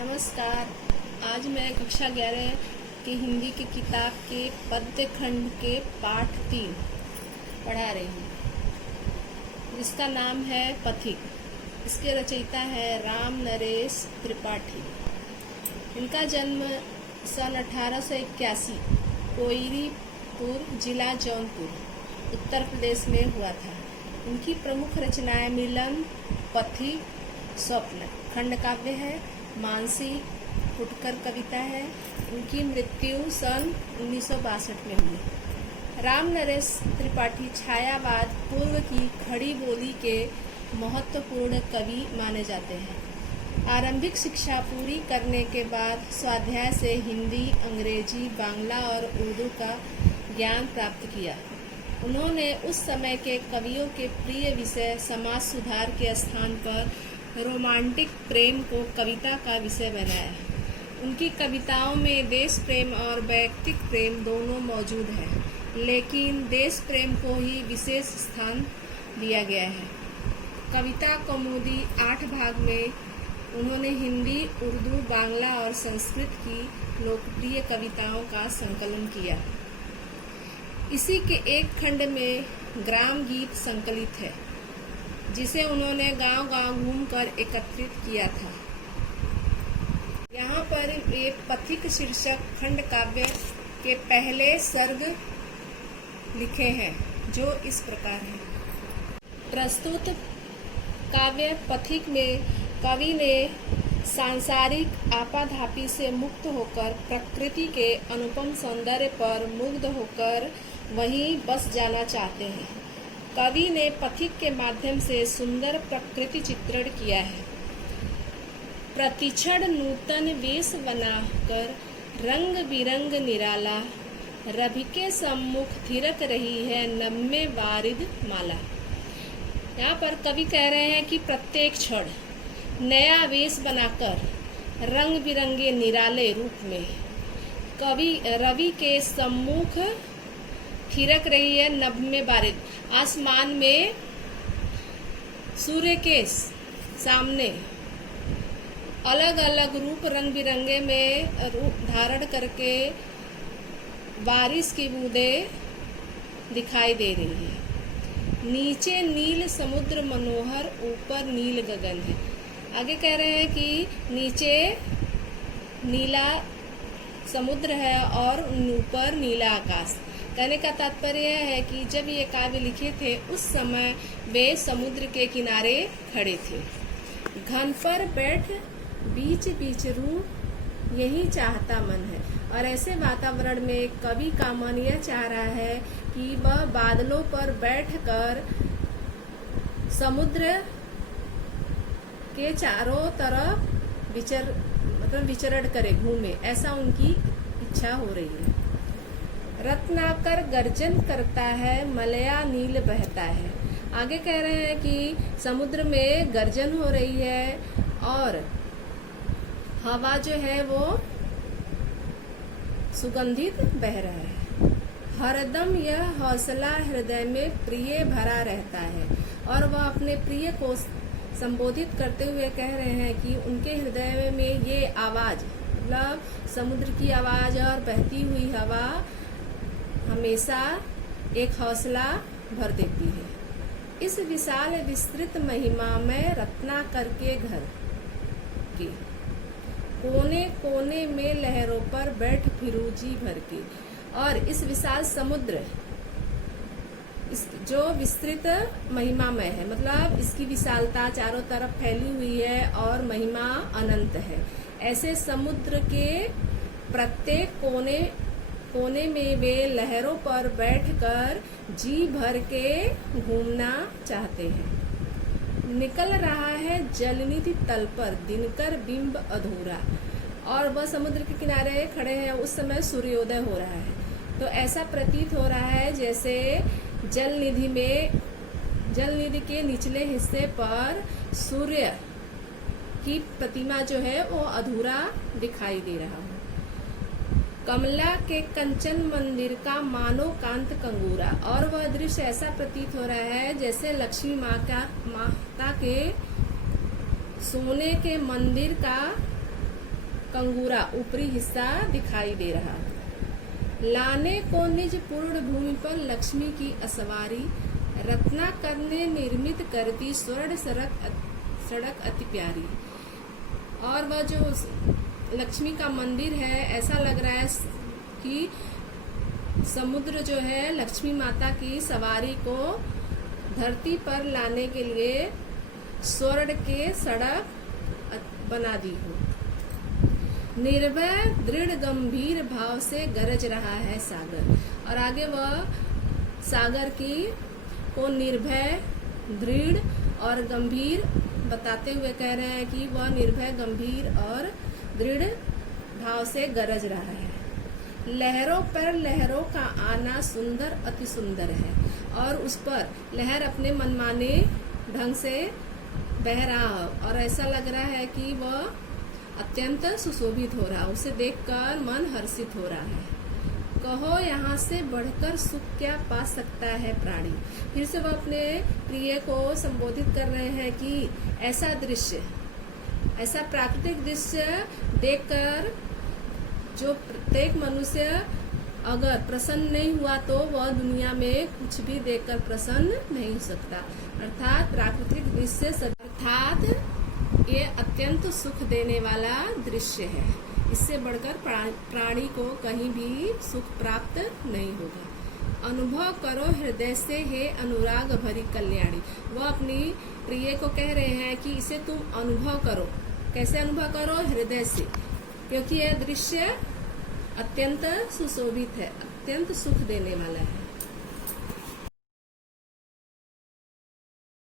नमस्कार। आज मैं कक्षा 11 की हिंदी की किताब के पद्य खंड के पाठ 3 पढ़ा रही हूँ, जिसका नाम है पथिक। इसके रचयिता है राम नरेश त्रिपाठी। इनका जन्म सन 1881 कोयरीपुर, जिला जौनपुर, उत्तर प्रदेश में हुआ था। इनकी प्रमुख रचनाएं मिलन, पथिक, स्वप्न खंड काव्य है, मानसी, फुटकर कविता है। उनकी मृत्यु सन 1962 में हुई। राम नरेश त्रिपाठी छायावाद पूर्व की खड़ी बोली के महत्वपूर्ण कवि माने जाते हैं। आरंभिक शिक्षा पूरी करने के बाद स्वाध्याय से हिंदी, अंग्रेजी, बांग्ला और उर्दू का ज्ञान प्राप्त किया। उन्होंने उस समय के कवियों के प्रिय विषय समाज सुधार के स्थान पर रोमांटिक प्रेम को कविता का विषय बनाया। उनकी कविताओं में देश प्रेम और वैयक्तिक प्रेम दोनों मौजूद है, लेकिन देश प्रेम को ही विशेष स्थान दिया गया है। कविता कौमुदी 8 भाग में उन्होंने हिंदी, उर्दू, बांग्ला और संस्कृत की लोकप्रिय कविताओं का संकलन किया। इसी के एक खंड में ग्राम गीत संकलित है, जिसे उन्होंने गांव-गांव घूमकर एकत्रित किया था। यहाँ पर एक पथिक शीर्षक खंड काव्य के पहले सर्ग लिखे हैं, जो इस प्रकार है। प्रस्तुत काव्य पथिक में कवि ने सांसारिक आपाधापी से मुक्त होकर प्रकृति के अनुपम सौंदर्य पर मुग्ध होकर वहीं बस जाना चाहते हैं। कवि ने पथिक के माध्यम से सुंदर प्रकृति चित्रण किया है। प्रतिक्षण नूतन वेश बनाकर रंग बिरंग निराला, रवि के सम्मुख थिरक रही है नम्य वारिद माला। यहाँ पर कवि कह रहे हैं कि प्रत्येक क्षण नया वेश बनाकर रंग बिरंगे निराले रूप में कवि रवि के सम्मुख थिरक रही है नभ बारिद। आसमान में सूर्य के सामने अलग अलग रूप रंग बिरंगे में रूप धारण करके बारिश की बूंदें दिखाई दे रही है। नीचे नील समुद्र मनोहर, ऊपर नील गगन है। आगे कह रहे हैं कि नीचे नीला समुद्र है और ऊपर नीला आकाश। कहने का तात्पर्य है कि जब ये काव्य लिखे थे उस समय वे समुद्र के किनारे खड़े थे। घन पर बैठ बीच बीच रू, यही चाहता मन है। और ऐसे वातावरण में कवि का मन यह चाह रहा है कि वह बादलों पर बैठकर समुद्र के चारों तरफ विचरण करे, घूमे। ऐसा उनकी इच्छा हो रही है। रत्नाकर गर्जन करता है, मलया नील बहता है। आगे कह रहे हैं कि समुद्र में गर्जन हो रही है और हवा जो है वो सुगंधित बह रहा है। हरदम यह हौसला हृदय में प्रिय भरा रहता है। और वह अपने प्रिय को संबोधित करते हुए कह रहे हैं कि उनके हृदय में ये आवाज, मतलब समुद्र की आवाज और बहती हुई हवा हमेशा एक हौसला भर देती है। इस विशाल विस्तृत महिमा में रत्नाकर के घर के कोने कोने में लहरों पर बैठ फिरूजी भर के। और इस विशाल समुद्र जो विस्तृत महिमा में है, मतलब इसकी विशालता चारों तरफ फैली हुई है और महिमा अनंत है। ऐसे समुद्र के प्रत्येक कोने में वे लहरों पर बैठकर जी भर के घूमना चाहते हैं। निकल रहा है जलनिधि तल पर दिनकर बिंब अधूरा। और वह समुद्र के किनारे खड़े हैं, उस समय सूर्योदय हो रहा है। तो ऐसा प्रतीत हो रहा है जैसे जलनिधि के निचले हिस्से पर सूर्य की प्रतिमा जो है वो अधूरा दिखाई दे रहा हो। कमला के कंचन मंदिर का मानो कांत कंगूरा। और वह दृश्य ऐसा प्रतीत हो रहा है जैसे लक्ष्मी माता के सोने के मंदिर का कंगूरा ऊपरी हिस्सा दिखाई दे रहा है। लाने को निज पूर्ण भूमि पर लक्ष्मी की असवारी, रत्नाकर ने निर्मित करती स्वर्ण सड़क अति प्यारी। और वह जो लक्ष्मी का मंदिर है, ऐसा लग रहा है कि समुद्र जो है लक्ष्मी माता की सवारी को धरती पर लाने के लिए स्वर्ण के सड़क बना दी हो। निर्भय दृढ़ गंभीर भाव से गरज रहा है सागर। और आगे वह सागर की को निर्भय दृढ़ और गंभीर बताते हुए कह रहे हैं कि वह निर्भय गंभीर और दृढ़ भाव से गरज रहा है। लहरों पर लहरों का आना सुंदर अति सुंदर है। और उस पर लहर अपने मनमाने ढंग से बह रहा है और ऐसा लग रहा है कि वह अत्यंत सुशोभित हो रहा है। उसे देखकर मन हर्षित हो रहा है। कहो यहाँ से बढ़कर सुख क्या पा सकता है प्राणी। फिर से वह अपने प्रिय को संबोधित कर रहे हैं कि ऐसा दृश्य, ऐसा प्राकृतिक दृश्य देखकर जो प्रत्येक मनुष्य अगर प्रसन्न नहीं हुआ तो वह दुनिया में कुछ भी देखकर प्रसन्न नहीं हो सकता। अर्थात प्राकृतिक दृश्य अर्थात ये अत्यंत सुख देने वाला दृश्य है। इससे बढ़कर प्राणी को कहीं भी सुख प्राप्त नहीं होगा। अनुभव करो हृदय से हे अनुराग भरी कल्याणी। वह अपनी प्रिय को कह रहे हैं कि इसे तुम अनुभव करो। कैसे अनुभव करो? हृदय से, क्योंकि यह दृश्य अत्यंत सुशोभित है, अत्यंत सुख देने वाला है।